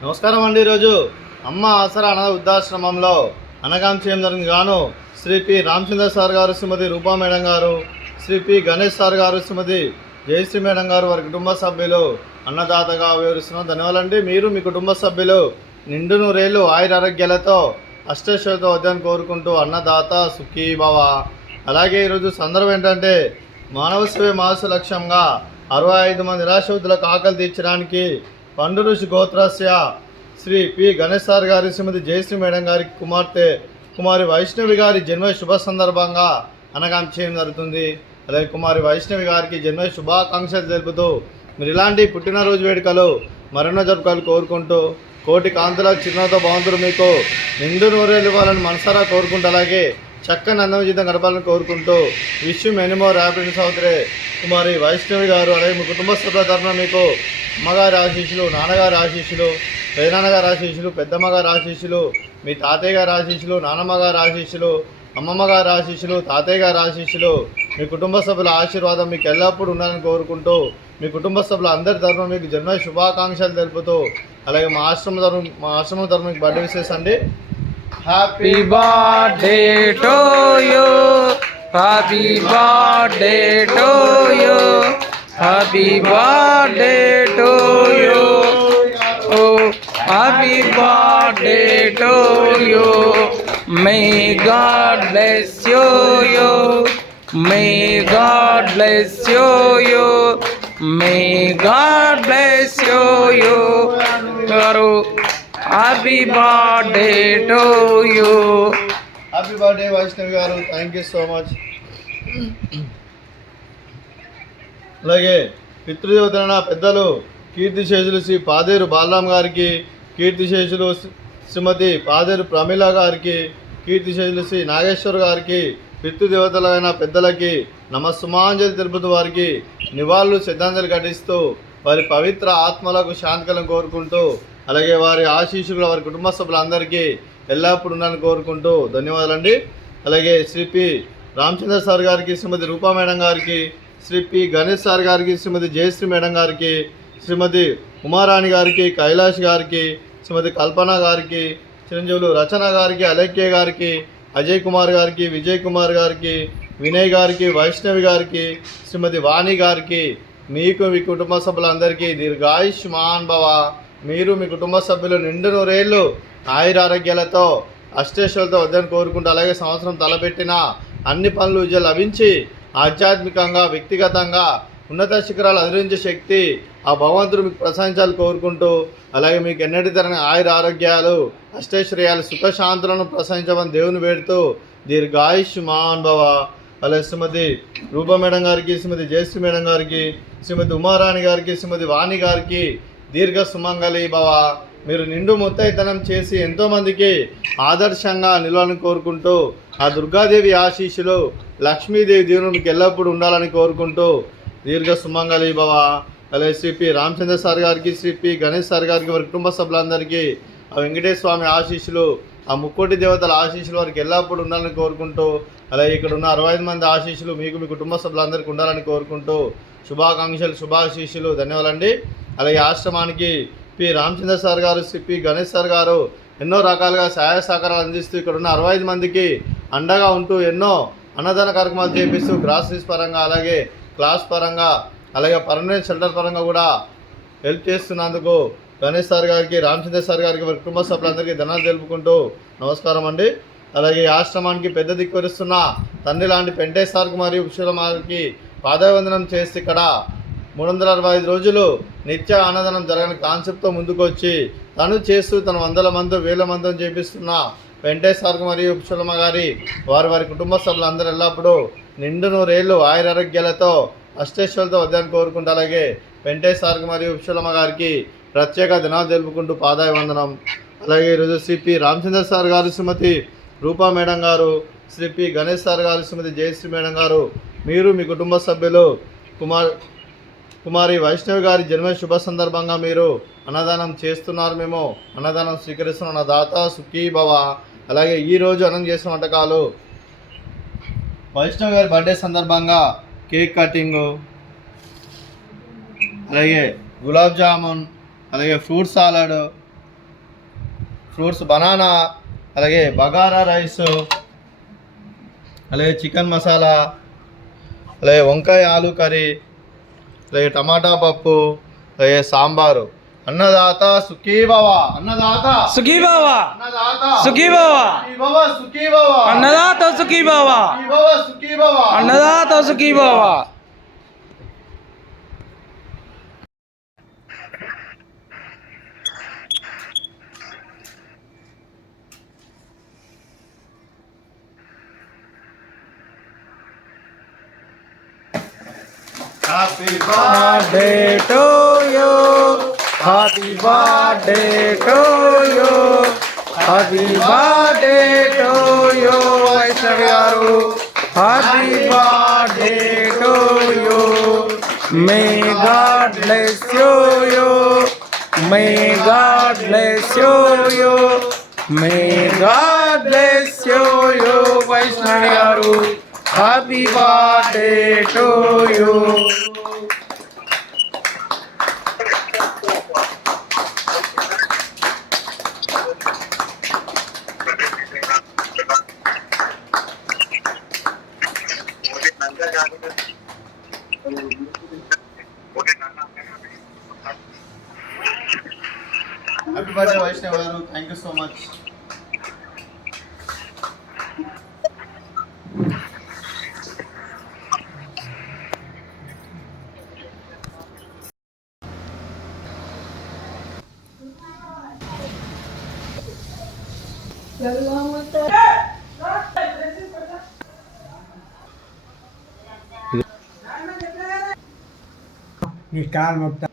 నమస్కారం అండి. ఈరోజు అమ్మ ఆసరా అనాథ వృద్ధాశ్రమంలో అనగాం చేయడం జరిగింది గాను శ్రీ పి రామచంద్ర సార్ గారు, శ్రీమతి రూపా మేడం గారు, శ్రీ పి గణేష్ సార్ గారు, శ్రీమతి జయశ్రీ మేడం గారు, వారి కుటుంబ సభ్యులు అన్నదాతగా వివరిస్తున్నాం. ధన్యవాదాలండి. మీరు మీ కుటుంబ సభ్యులు నిండు నూరేళ్ళు ఆయురారోగ్యాలతో అష్టైశ్వర్యంతో వద్దని కోరుకుంటూ అన్నదాత సుఖీ భవ. అలాగే ఈరోజు సందర్భం ఏంటంటే మానవ సేవే మాస లక్ష్యంగా 65 మంది నిరాశ్రతులకు ఆకలి తీర్చడానికి పండు ఋషి గోత్రస్య శ్రీ పి గణేష్ సార్ గారి, శ్రీమతి జయశ్రీ మేడం గారి కుమార్తె కుమారి వైష్ణవి గారి జన్మ శుభ సందర్భంగా అనగాం చేయడం జరుగుతుంది. అలాగే కుమారి వైష్ణవి గారికి జన్మ శుభాకాంక్షలు తెలుపుతూ మీరు ఇలాంటి పుట్టినరోజు వేడుకలు మరెన్నో జరుపుకోవాలి కోరుకుంటూ కోటి కాంతుల చిరునవ్వుతో భగవంతుడు మీకు నిండు నూరేళ్ళు ఇవ్వాలని మనసారా కోరుకుంటూ అలాగే చక్కని అన్నం జీతం గడపాలని కోరుకుంటూ విష్ మెనీ మోర్ హ్యాపీనెస్ అవుతారే కుమారి వైష్ణవి గారు. అలాగే మీ కుటుంబ సభ్యుల తరఫున మీకు అమ్మగారి ఆశీస్సులు, నాన్నగారి ఆశీస్సులు, పెదనాన్నగారి ఆశీస్సులు, పెద్దమ్మగారి ఆశీస్సులు, మీ తాతయ్య గారి ఆశీస్సులు, నానమ్మ గారి ఆశీస్సులు, అమ్మమ్మ గారి ఆశీస్సులు, తాతయ్య గారి ఆశీస్సులు, మీ కుటుంబ సభ్యుల ఆశీర్వాదం మీకు ఎల్లప్పుడూ ఉండాలని కోరుకుంటూ మీ కుటుంబ సభ్యుల అందరి తరఫున మీకు జన్మ శుభాకాంక్షలు తెలుపుతూ అలాగే మా ఆశ్రమం తరఫున మీకు బర్త్డే విషెస్ అండి. Happy birthday to you, happy birthday to you, happy birthday to you, happy birthday to you. May God bless you, may God bless you, may God bless you గారు. Happy birthday to you. Happy birthday Vaishnavi గారు, thank you so much. అలాగే పితృదేవతలైన పెద్దలు కీర్తిశేషులు శ్రీ పాదేరు బాలరామ్ గారికి, కీర్తిశేషులు శ్రీమతి పాదేరు ప్రమీల గారికి, కీర్తిశేషులు శ్రీ నాగేశ్వర్ గారికి, పితృదేవతలైన పెద్దలకి నమస్సుమాంజలి తెలుపుతూ వారికి నివాళులు శ్రద్ధాంజలి ఘటిస్తూ వారి పవిత్ర ఆత్మలకు శాంతికలను కోరుకుంటూ అలాగే వారి ఆశీస్సులు వారి కుటుంబ సభ్యులందరికీ ఎల్లప్పుడూ ఉండాలని కోరుకుంటూ ధన్యవాదాలండి. అలాగే శ్రీ పి రామచంద్ర సార్ గారికి, శ్రీమతి రూపా మేడం గారికి, శ్రీ పి గణేష్ సార్ గారికి, శ్రీమతి జయశ్రీ మేడం గారికి, శ్రీమతి ఉమారాణి గారికి, కైలాష్ గారికి, శ్రీమతి కల్పన గారికి, చిరంజీవులు రచన గారికి, అలేఖ్య గారికి, అజయ్ కుమార్ గారికి, విజయ్ కుమార్ గారికి, వినయ్ గారికి, వైష్ణవి గారికి, శ్రీమతి వాణి గారికి, మీకు మీ కుటుంబ సభ్యులందరికీ దీర్ఘాయుష్మాన్ భవ. మీరు మీ కుటుంబ సభ్యులు నిండు నూరేళ్ళు ఆయురారోగ్యాలతో అష్టైశ్వర్యాలతో వద్దని కోరుకుంటూ అలాగే సంవత్సరం తలపెట్టిన అన్ని పనులు విజయం లభించి ఆధ్యాత్మికంగా వ్యక్తిగతంగా ఉన్నత శిఖరాలు అధిరించే శక్తి ఆ భగవంతుడు మీకు ప్రసాదించాలని కోరుకుంటూ అలాగే మీకు ఎన్నటి తరని ఆరోగ్యాలు అష్టైశ్వర్యాలు సుఖశాంతులను ప్రసాదించమని దేవుని వేడుతూ దీర్ఘాయుష్మాన్ భవ. అలాగే శ్రీమతి రూపా మేడం గారికి, శ్రీమతి జయశ్రీ మేడం గారికి, శ్రీమతి ఉమారాణి గారికి, శ్రీమతి వాణి గారికి దీర్ఘ సుమంగళి భవ. మీరు నిండు ముత్తైతనం చేసి ఎంతోమందికి ఆదర్శంగా నిలవాలని కోరుకుంటూ ఆ దుర్గాదేవి ఆశీస్సులు, లక్ష్మీదేవి దీవులు మీకు ఎల్లప్పుడూ ఉండాలని కోరుకుంటూ దీర్ఘ సుమంగళి భవ. అలాగే శ్రీ పి రామచంద్ర సార్ గారికి, శ్రీ పి గణేష్ సార్ గారికి, వారి కుటుంబ సభ్యులందరికీ ఆ వెంకటేశ్వర స్వామి ఆశీస్సులు, ఆ ముక్కోటి దేవతల ఆశీస్సులు వారికి ఎల్లప్పుడూ ఉండాలని కోరుకుంటూ అలాగే ఇక్కడ ఉన్న 65 మంది ఆశీస్సులు మీకు మీ కుటుంబ సభ్యులందరికీ ఉండాలని కోరుకుంటూ శుభాకాంక్షలు, శుభాశీస్సులు, ధన్యవాదాలండి. అలాగే ఆశ్రమానికి పి రామచంద్ర సార్ గారు, శ్రీ పి గణేష్ సార్ గారు ఎన్నో రకాలుగా సహాయ సహకారాలు అందిస్తూ ఇక్కడ ఉన్న 65 మందికి అండగా ఉంటూ ఎన్నో అన్నదాన కార్యక్రమాలు చేపిస్తూ గ్రాసరీస్ పరంగా అలాగే క్లాస్ పరంగా అలాగే పర్మనెంట్ షెల్టర్ పరంగా కూడా హెల్ప్ చేస్తున్నందుకు గణేష్ సార్ గారికి, రామచంద్ర సార్ గారికి, వారి కుటుంబ సభ్యులందరికీ ధన్యవాదాలు తెలుపుకుంటూ నమస్కారం అండి. అలాగే ఆశ్రమానికి పెద్ద దిక్కువరిస్తున్న తండ్రి లాంటి పెంటేష్ సార్కి మరియు ఉషలమారికి పాదవందనం చేసి ఇక్కడ 365 రోజులు నిత్య అన్నదానం జరగని కాన్సెప్ట్తో ముందుకు వచ్చి తను చేస్తూ తన 100 మంది 1000 మందిని చేపిస్తున్న వెంకటేష్ సార్ మరియు ఉప్సులమ్మ గారి వారి కుటుంబ సభ్యులందరూ ఎల్లప్పుడూ నిండు నూరేళ్ళు ఆయురారోగ్యాలతో అష్టైశ్వర్యాలతో వద్దని కోరుకుంటూ అలాగే వెంకటేష్ సార్ మరియు ఉప్సులమ్మ గారికి ప్రత్యేక దినాలు తెలుపుకుంటూ పాదాయ వందనం. అలాగే ఈరోజు శ్రీ పి రామచంద్ర సార్ గారు, శ్రీమతి రూపా మేడం గారు, శ్రీ పి గణేష్ సార్ గారు, శ్రీమతి జయశ్రీ మేడం గారు, మీరు మీ కుటుంబ సభ్యులు కుమారి వైష్ణవి గారి జన్మ శుభ సందర్భంగా మీరు అన్నదానం చేస్తున్నారు. మేము అన్నదానం స్వీకరిస్తున్న దాత సుఖీ భవ. అలాగే ఈరోజు అన్నం చేసిన వంటకాలు వైష్ణవి గారి బర్త్డే సందర్భంగా కేక్ కటింగు, అలాగే గులాబ్ జామున్, అలాగే ఫ్రూట్ సాలడ్, ఫ్రూట్స్ బనానా, అలాగే బగారా రైస్, అలాగే చికెన్ మసాలా, అలాగే వంకాయ ఆలు కర్రీ, అలాగే టమాటా పప్పు, అలాగే సాంబారు. అన్నదాత సుఖీభవ, అన్నదాత సుఖీభవ, అన్నదాత సుఖీభవ, సుఖీభవ, సుఖీభవ, అన్నదాత సుఖీభవ, సుఖీభవ, సుఖీభవ. అన్నదాత సుఖీభవ. Happy Birthday to you, happy birthday to you, happy birthday to you, Vaishnavi garu, happy birthday to you. May God bless you, may God bless you, may God bless you, Vaishnavi garu, happy birthday to you. Happy birthday Vaishnav గారు, thank you so much. ఈ కాలు మొత్తం